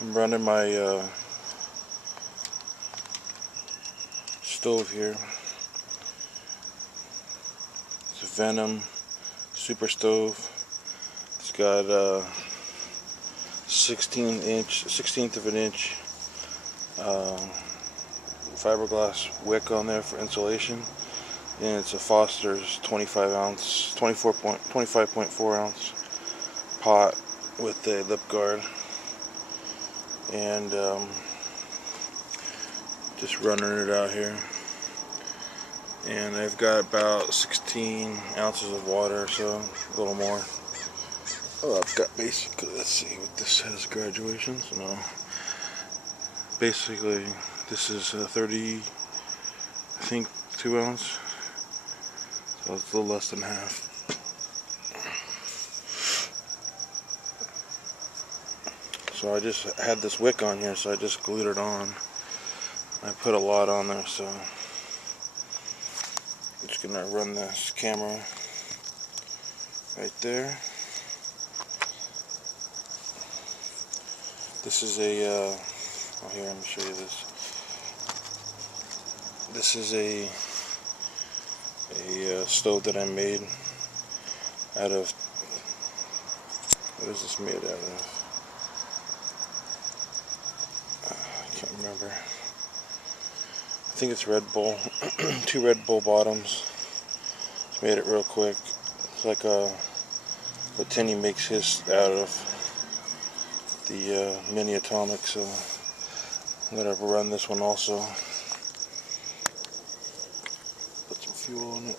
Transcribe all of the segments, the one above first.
I'm running my stove here. It's a Venom Super Stove. It's got 16th of an inch fiberglass wick on there for insulation, and it's a Foster's 25.4 ounce pot with a lip guard, and just running it out here. And I've got about 16 ounces of water, so a little more. Oh, I've got basically, let's see what this has, graduations. No, basically this is 30, I think 2 ounce, so it's a little less than half. So I just had this wick on here, so I just glued it on. I put a lot on there, so I'm just gonna run this camera right there. This is a oh, here, let me show you this. This is a stove that I made out of, what is this made out of? I can't remember. I think it's Red Bull. 2 Red Bull bottoms. Just made it real quick. It's like what Tinny makes his out of, the mini atomic. So I'm gonna run this one also. Put some fuel on it.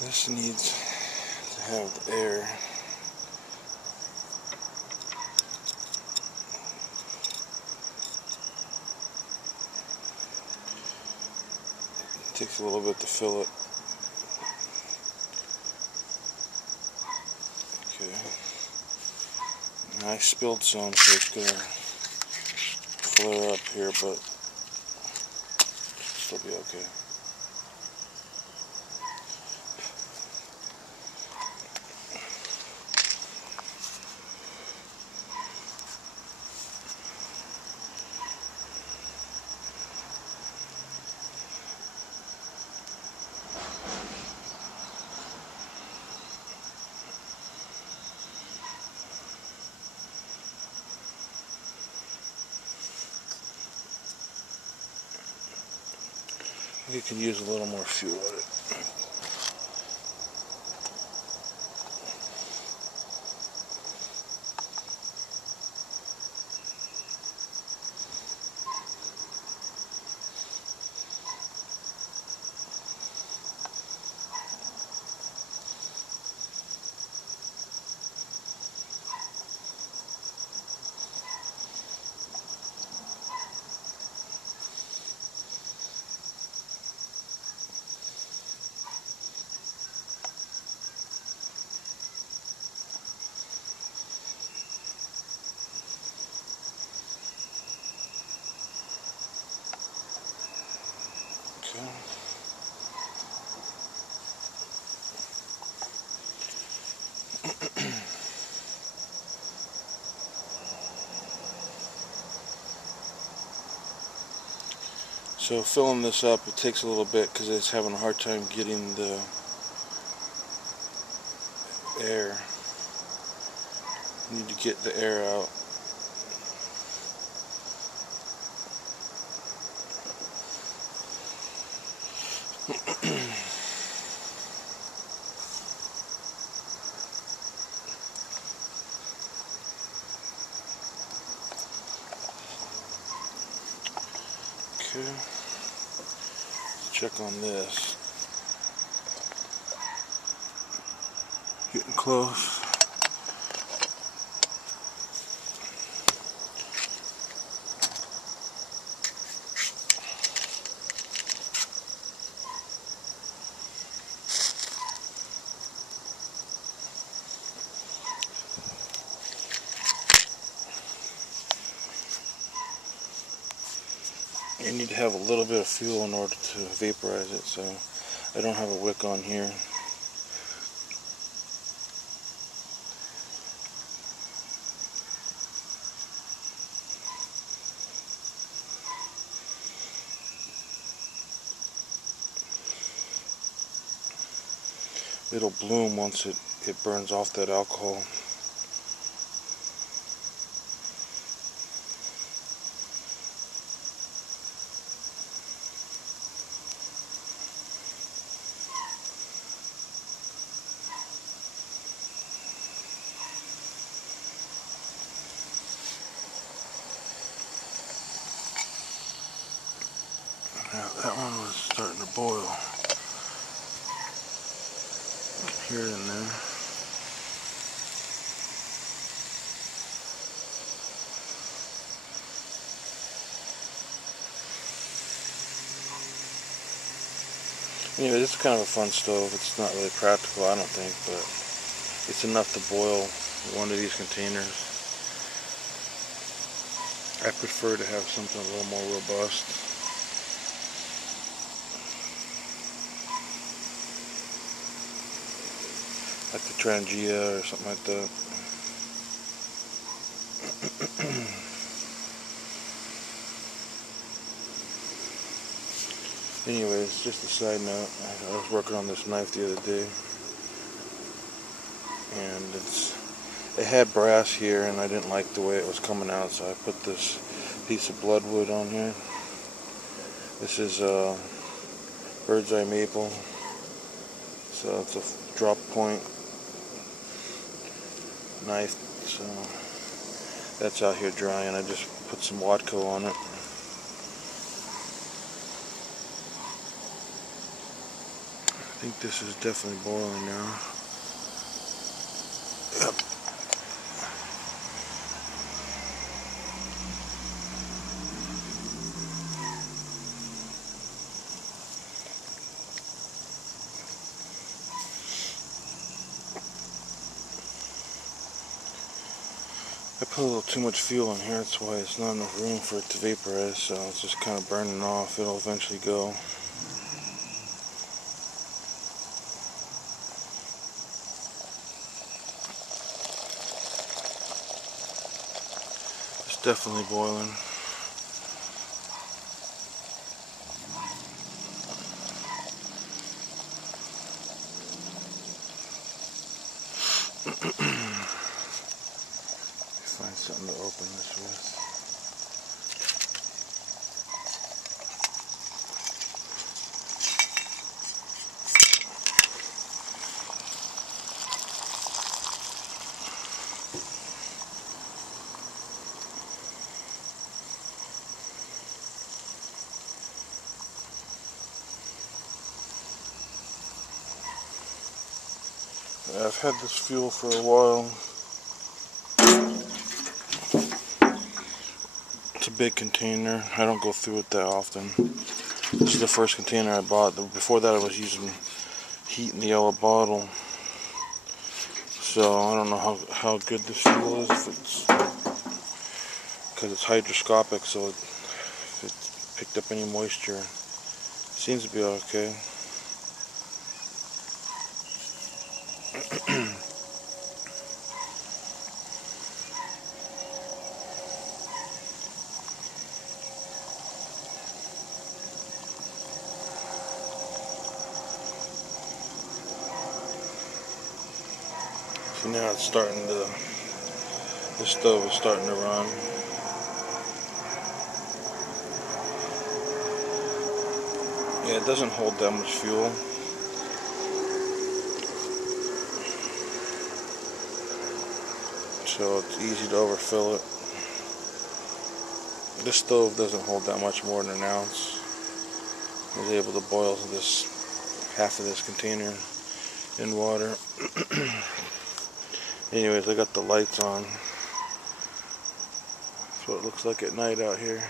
This needs to have the air. It takes a little bit to fill it. Okay. And I spilled some, so it's gonna flare up here, but it'll be okay. You can use a little more fuel on it. Okay. So filling this up, it takes a little bit because it's having a hard time getting the air. You need to get the air out. Okay. Let's check on this. Getting close. You need to have a little bit of fuel in order to vaporize it, so I don't have a wick on here. It'll bloom once it burns off that alcohol. Now that one was starting to boil. You can hear it in there. Anyway, this is kind of a fun stove. It's not really practical, I don't think, but it's enough to boil one of these containers. I prefer to have something a little more robust. Like the Trangia or something like that. Anyways, just a side note, I was working on this knife the other day, and it had brass here, and I didn't like the way it was coming out, so I put this piece of bloodwood on here. This is bird's eye maple, so it's a drop point knife, so that's out here drying. I just put some Watco on it. I think this is definitely boiling now. Yep. I put a little too much fuel in here, that's why it's not enough room for it to vaporize, so it's just kind of burning off. It'll eventually go. It's definitely boiling. Find something to open this with. I've had this fuel for a while. It's a big container. I don't go through it that often. This is the first container I bought. Before that I was using heat in the yellow bottle. So I don't know how good this fuel is, if it's because it's hydroscopic, so if it picked up any moisture, it seems to be okay. So now it's starting to, the stove is starting to run. Yeah, it doesn't hold that much fuel. So it's easy to overfill it. This stove doesn't hold that much more than an ounce. I was able to boil this half of this container in water. Anyways, I got the lights on. That's what it looks like at night out here.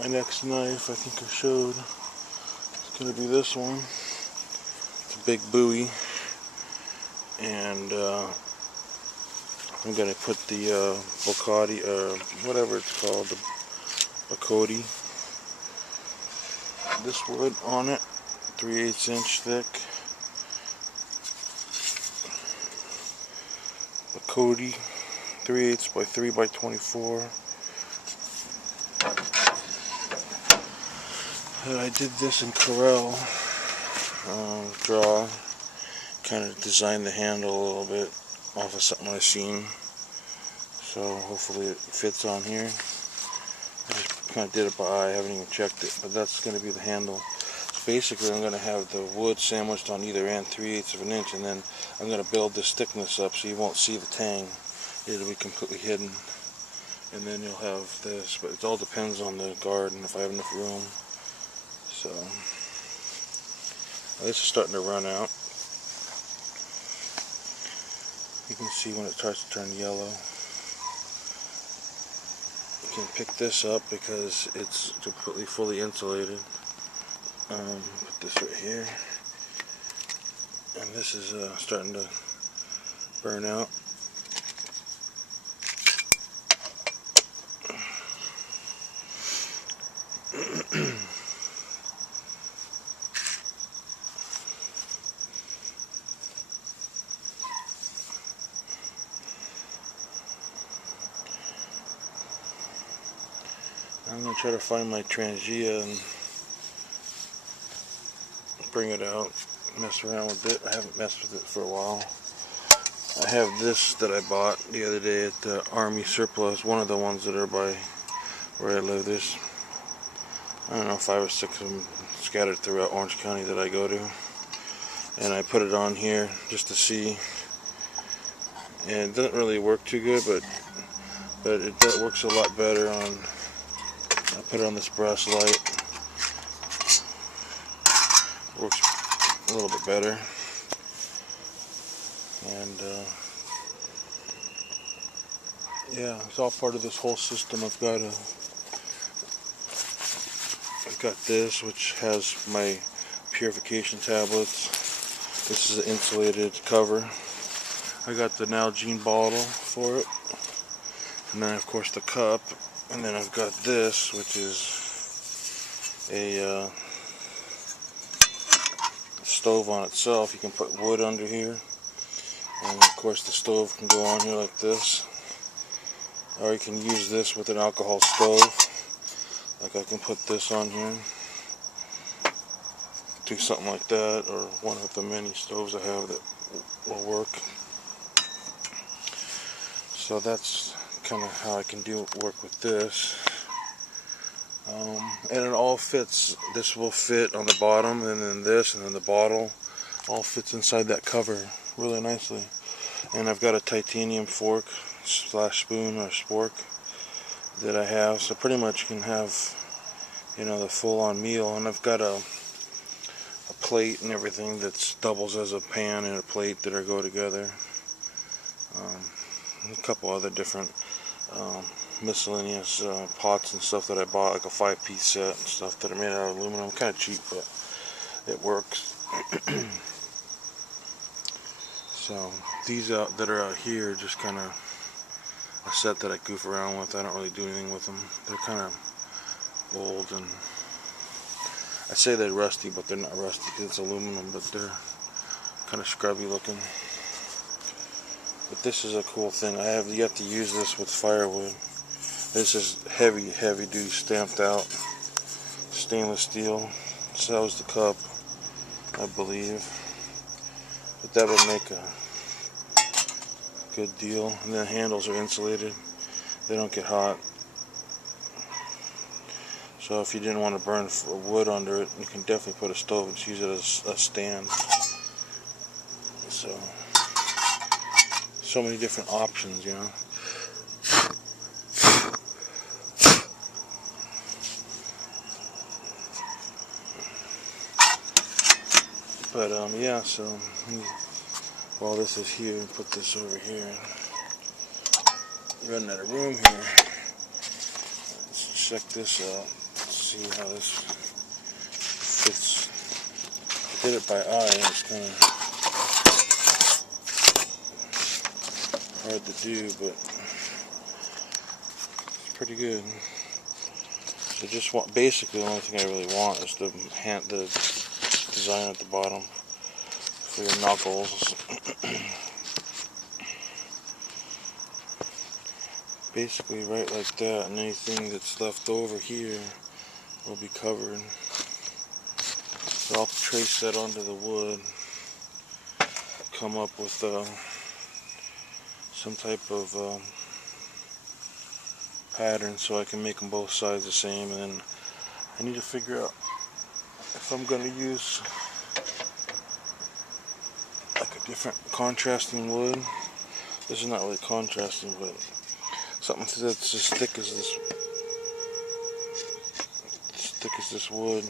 My next knife, I think I showed, it's going to be this one. It's a big Bowie. And I'm going to put the Bocati, whatever it's called, the Bocati, this wood on it, 3/8 inch thick. Bocati, 3/8 by 3 by 24. And I did this in Corel Draw. Kind of designed the handle a little bit off of something I've seen. So hopefully it fits on here. I just kind of did it by eye, I haven't even checked it, but that's going to be the handle. So basically I'm going to have the wood sandwiched on either end 3/8 of an inch, and then I'm going to build this thickness up so you won't see the tang. It'll be completely hidden. And then you'll have this, but it all depends on the garden, if I have enough room. So this is starting to run out. You can see when it starts to turn yellow. You can pick this up because it's completely fully insulated. Put this right here. And this is starting to burn out. I'm going to try to find my Trangia and bring it out, mess around with it. I haven't messed with it for a while. I have this that I bought the other day at the Army Surplus, one of the ones that are by where I live. There's, I don't know, 5 or 6 of them scattered throughout Orange County that I go to. And I put it on here just to see. And it doesn't really work too good, but it works a lot better on, I put it on this brass light. Works a little bit better. And yeah, it's all part of this whole system. I've got this, which has my purification tablets. This is an insulated cover. I got the Nalgene bottle for it, and then of course the cup, and then I've got this, which is a stove on itself. You can put wood under here, and of course the stove can go on here like this, or you can use this with an alcohol stove. Like I can put this on here, do something like that, or one of the many stoves I have that will work. So that's kind of how I can work with this. And it all fits. This will fit on the bottom, and then this, and then the bottle all fits inside that cover really nicely. And I've got a titanium fork / spoon or spork that I have, so pretty much you can have, you know, the full-on meal. And I've got a plate and everything that doubles as a pan and a plate that go together. And a couple other different miscellaneous pots and stuff that I bought, like a 5-piece set and stuff that are made out of aluminum. Kind of cheap, but it works. So these that are out here, just kind of a set that I goof around with. I don't really do anything with them. They're kind of old, and I say they're rusty, but they're not rusty because it's aluminum, but they're kind of scrubby looking. But this is a cool thing. I have yet to use this with firewood. This is heavy duty stamped out stainless steel. So is the cup, I believe. But that would make a good deal. And the handles are insulated. They don't get hot. So if you didn't want to burn wood under it, you can definitely put a stove and use it as a stand. So many different options, you know. But yeah, so while this is here, put this over here. Running out of room here. Let's check this out. See how this fits. I did it by eye. It's kind of hard to do, but it's pretty good. So just want, basically the only thing I really want is the design at the bottom for your knuckles. Basically right like that, and anything that's left over here will be covered. So I'll trace that onto the wood, come up with some type of pattern so I can make them both sides the same. And then I need to figure out if I'm going to use like a different contrasting wood. This is not really contrasting, but something that's as thick as this wood,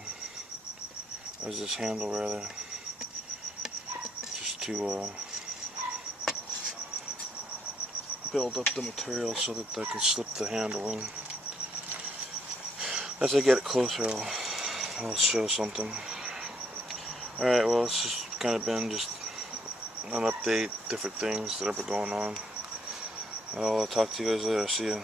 as this handle rather, just to build up the material so that I can slip the handle in. As I get it closer, I'll show something. Alright, well, it's just kind of been just an update, different things that are going on. I'll talk to you guys later. See you.